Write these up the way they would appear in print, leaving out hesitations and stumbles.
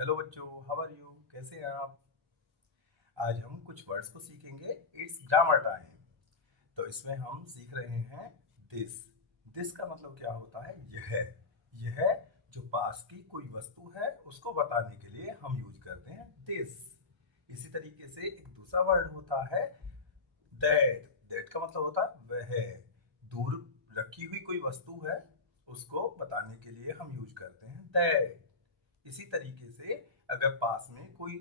Hello बच्चों, how are you? कैसे हैं आप? आज हम कुछ वर्ड्स को सीखेंगे। It's grammar time. तो इसमें हम सीख रहे हैं दिस। दिस का मतलब क्या होता है? यह जो पास की कोई वस्तु है उसको बताने के लिए हम यूज करते हैं दिस। इसी तरीके से एक दूसरा वर्ड होता है दैट। दैट का मतलब होता है वह। दूर रखी हुई कोई वस्तु है उसको बताने के लिए हम यूज करते हैं दैट। इसी तरीके से अगर पास में कोई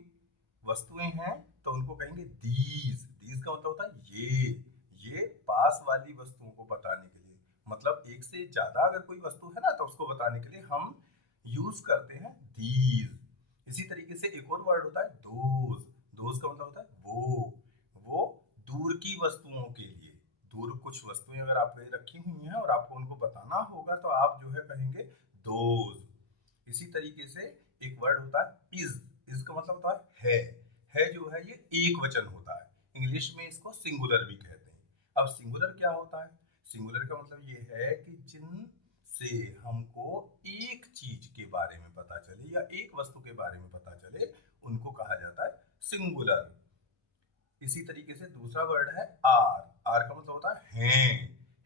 वस्तुएं हैं तो उनको कहेंगे दीज। दीज का मतलब होता है ये पास वाली वस्तुओं को बताने के लिए, मतलब एक से ज्यादा अगर कोई वस्तु है ना तो उसको बताने के लिए हम यूज करते हैं दीज। इसी तरीके से एक और वर्ड होता है दोज। दोज का मतलब होता है वो दूर की वस्तुओं के लिए। दूर कुछ वस्तुएं अगर आप रखी हुई हैं और आपको उनको बताना होगा तो आप जो है कहेंगे दोज। इसी तरीके से एक वर्ड होता है इज। इज का मतलब होता है जो है ये एक वचन होता है। इंग्लिश में इसको सिंगुलर भी कहते हैं। अब सिंगुलर क्या होता है? सिंगुलर का मतलब ये है कि जिन से हमको एक चीज के बारे में पता चले या एक वस्तु के बारे में पता चले उनको कहा जाता है सिंगुलर। इसी तरीके से दूसरा वर्ड है आर। आर का मतलब होता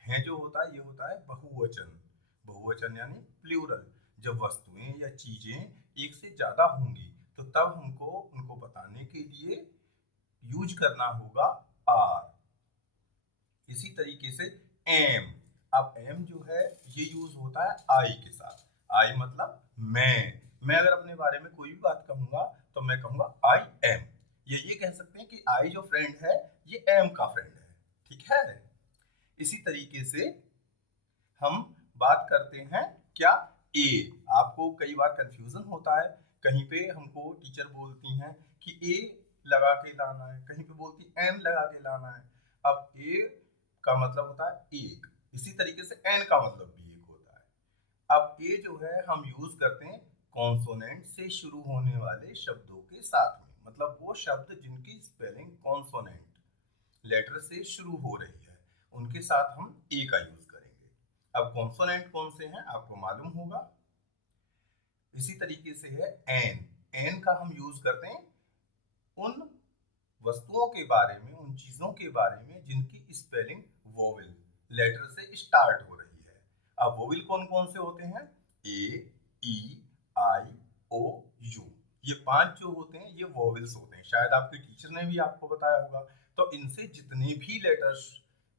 है जो होता है ये होता है बहुवचन। बहुवचन यानी प्लूरल। जब वस्तुएं या चीजें एक से ज्यादा होंगी तो तब हमको उनको बताने के लिए यूज करना होगा आर। इसी तरीके से एम। अब एम जो है ये यूज होता है आई के साथ। आई मतलब मैं अगर अपने बारे में कोई भी बात कहूंगा तो मैं कहूंगा आई एम। ये कह सकते हैं कि आई जो फ्रेंड है ये एम का फ्रेंड है। ठीक है। इसी तरीके से हम बात करते हैं क्या ए। आपको कई बार कंफ्यूजन होता है। कहीं पे हमको टीचर बोलती हैं कि ए लगा के लाना है, कहीं पे बोलती एम लगा के लाना है। अब ए का मतलब होता है एक। इसी तरीके से एन का मतलब भी एक होता है। अब ए जो है हम यूज करते हैं कॉन्सोनेंट से शुरू होने वाले शब्दों के साथ में, मतलब वो शब्द जिनकी स्पेलिंग कॉन्सोनेंट लेटर से शुरू हो रही है उनके साथ हम ए का यूज करेंगे। अब कॉन्सोनेंट कौन से हैं आपको मालूम होगा। इसी तरीके से है एन। एन का हम यूज करते हैं उन वस्तुओं के बारे में, उन चीजों के बारे में जिनकी स्पेलिंग वोवेल लेटर से स्टार्ट हो रही है। अब वोवेल कौन कौन से होते हैं? ए, ई, आई, ओ, यू। ये पांच जो होते हैं ये वोवेल्स होते हैं। शायद आपके टीचर ने भी आपको बताया होगा। तो इनसे जितने भी लेटर्स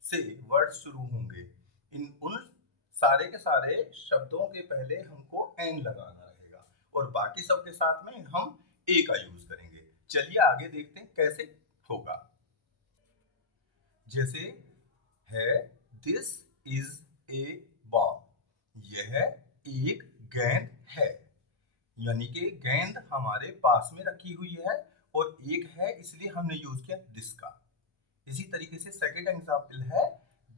से वर्ड शुरू होंगे इन उन सारे के सारे शब्दों के पहले हमको एन लगाना रहेगा और बाकी सब के साथ में हम ए का यूज करेंगे। चलिए आगे देखते हैं कैसे होगा। जैसे है दिस इज ए बॉल। यह एक गेंद है। यानी कि गेंद हमारे पास में रखी हुई है और एक है इसलिए हमने यूज किया दिस का। इसी तरीके से सेकंड एग्जांपल है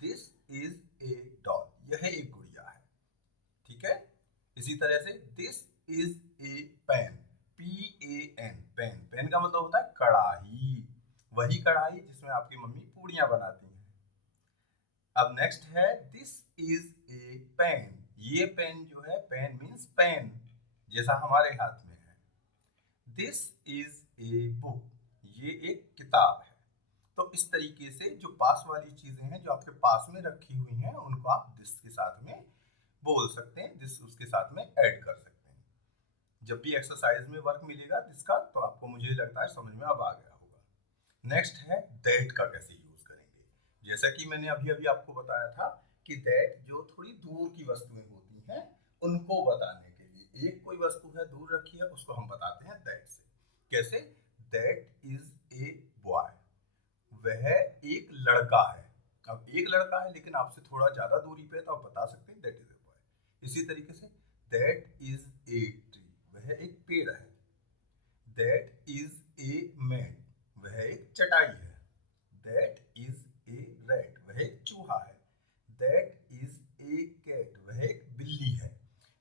दिस इज ए डॉल। यह एक गुड़िया है। ठीक है। इसी तरह से this is a pen. PAN pen. Pen का मतलब होता है कढ़ाई। वही कढ़ाई जिसमें आपकी मम्मी पूड़ियां बनाती हैं। अब नेक्स्ट है दिस इज ए पेन। ये पेन जो है पेन मीन्स पेन जैसा हमारे हाथ में है। This is a book. ये एक किताब है। तो इस तरीके से जो पास वाली चीजें हैं जो आपके पास में रखी हुई हैं उनको आप दिस के साथ में बोल सकते हैं, दिस उसके साथ में ऐड कर सकते हैं। जब भी एक्सरसाइज में वर्क मिलेगा जिसका तो आपको मुझे लगता है समझ में अब आ गया होगा। नेक्स्ट है दैट का कैसे यूज करेंगे। जैसा कि मैंने अभी अभी आपको बताया था कि दैट जो थोड़ी दूर की वस्तुएं होती हैं उनको बताने के लिए, एक कोई वस्तु है दूर रखी है उसको हम बताते हैं दैट से। कैसे? That is a boy. वह एक लड़का है। अब एक लड़का है लेकिन आपसे थोड़ा ज्यादा दूरी पे है तो आप बता सकते हैं दैट इज ए बॉय। इसी तरीके say that is a tree. वह एक पेड़ है। That is a mat. वह एक चटाई है। That is a rat. वह एक चूहा है। That is a cat. वह एक बिल्ली है।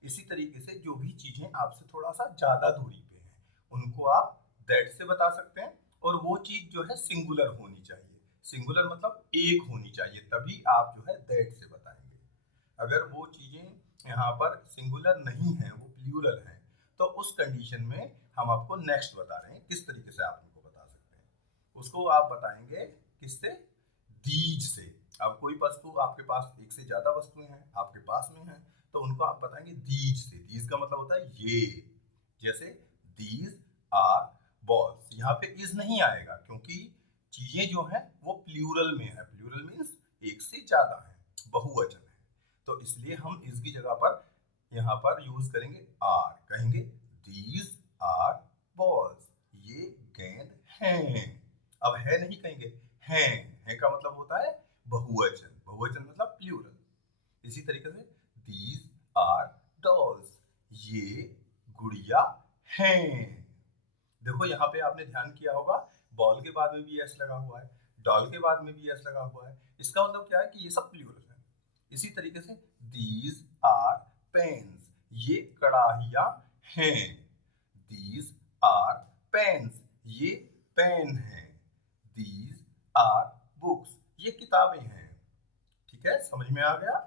इसी तरीके से जो भी चीजें आपसे थोड़ा सा ज्यादा दूरी पे हैं उनको आप दैट से बता सकते हैं। और वो चीज जो है सिंगुलर होनी चाहिए। सिंगुलर मतलब एक होनी चाहिए तभी आप जो है दैट से बताएंगे। अगर वो चीजें यहाँ पर सिंगुलर नहीं है, वो प्लूरल है, तो उस कंडीशन में हम आपको नेक्स्ट बता रहे हैं किस तरीके से आप उनको बता सकते हैं। उसको आप बताएंगे किससे? दीज से। अब कोई वस्तु आपके पास एक से ज्यादा वस्तुएं हैं आपके पास में हैं, तो उनको आप बताएंगे दीज से। दीज का मतलब होता है ये। जैसे दीज आर बॉल्स, यहाँ पे इज नहीं आएगा क्योंकि चीजें जो हैं वो प्लूरल में है। प्लूरल मीन्स एक से ज्यादा है, बहुवचन है, तो इसलिए हम इस की जगह पर यहाँ पर यूज करेंगे आर। कहेंगे दीज आर बॉल्स, ये गेंद हैं। अब है नहीं कहेंगे हैं। है का मतलब होता है बहुवचन, बहुवचन मतलब प्लूरल। इसी तरीके से दीज आर डॉल्स, ये गुड़िया हैं। देखो यहाँ पे आपने ध्यान किया होगा, बॉल के बाद में भी एस लगा हुआ है, डॉल के बाद में भी एस लगा हुआ है। इसका मतलब क्या है कि ये सब प्लूरल है। इसी तरीके से दीज आर पेन्स, ये कड़ाहियां हैं। दीज आर पेन्स, ये पेन हैं। दीज आर बुक्स, ये किताबें हैं। ठीक है, समझ में आ गया?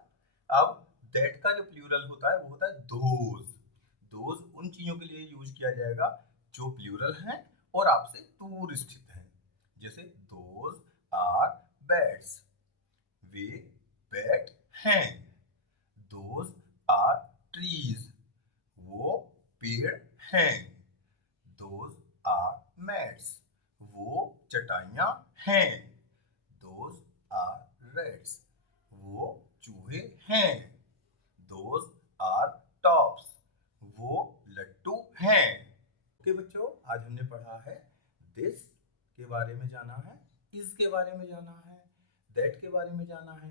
अब दैट का जो प्लूरल होता है वो होता है दोज। दोज उन चीजों के लिए यूज किया जाएगा जो प्लूरल हैं और आपसे दूर स्थित हैं। जैसे दोज आर बैट्स, वे बैट हैं। दोज आर ट्रीज, वो पेड़ हैं। दोज आर मैट्स, वो चटाइयां हैं। दोज आर रैट्स, वो चूहे हैं। दोज आर टॉप्स, वो लट्टू हैं। ओके बच्चों, आज हमने पढ़ा है दिस के बारे में जाना है, इस के बारे में जाना है, दैट के बारे में जाना है,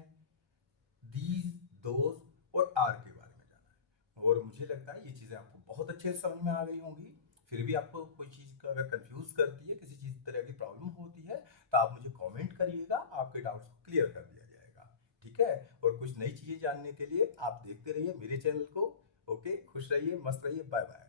दीज, दोज और आर के बारे में जाना है। और मुझे लगता है ये चीज़ें आपको बहुत अच्छे से समझ में आ गई होंगी। फिर भी आपको कोई चीज़ का अगर कंफ्यूज करती है, किसी चीज़ तरह की प्रॉब्लम होती है, तो आप मुझे कमेंट करिएगा, आपके डाउट्स को क्लियर कर दिया जाएगा। ठीक है, और कुछ नई चीज़ें जानने के लिए आप देखते रहिए मेरे चैनल को। ओके, खुश रहिए, मस्त रहिए, बाय बाय।